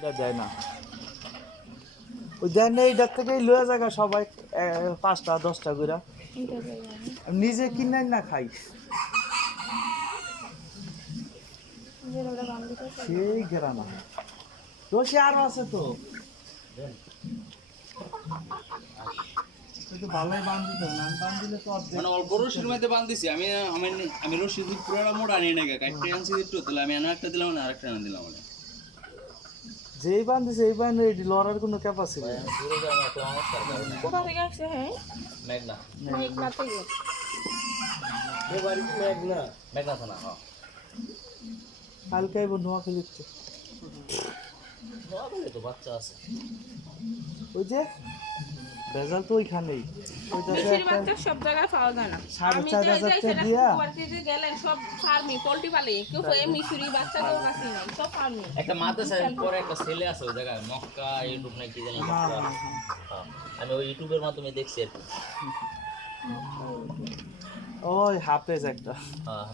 দেয় না ওই দেয় না এইটার থেকেই লয়ে জায়গা সবাই 5টা 10টা করে নিজে কিনে না খাই সেই গ্রামা রশি আরো আছে তো ভালোই বান্ধিতে না বান্ধিলে তো মানে অল্প রশির মধ্যে বান্ধিছি আমি আমি আমি রশি পুরোটা মোটা নিয়ে নাকি কাটতে আনছি একটু তাহলে আমি একটা দিলাম না আরেকটা না দিলাম মানে যেই বান্ধিছে এই বান্ধে এটি লড়ার কোনো ক্যাপাসিটি কোথা থেকে আসছে হ্যাঁ মেঘনা মেঘনা থেকে মেঘনা থানা হ্যাঁ কালকে নোয়া খেলিচ্ছে তো বাচ্চা আছে ওই যে ভেজাল তো ওইখানেই দেশের বাচ্চা সব জায়গায় পাওয়া যায় না আমি তো এই যে বাড়িতে যে গেলেন সব ফার্মি পোল্ট্রি পালে কেউ মিশরি বাচ্চা কেউ কাছে নাই সব ফার্মি একটা মাদ্রাসা পরে একটা ছেলে আছে ওই জায়গায় মক্কা ইউটিউব নাকি কি জানি মক্কা আমি ওই ইউটিউবের মাধ্যমে দেখছি আর কি ওই হাফেজ একটা হ্যাঁ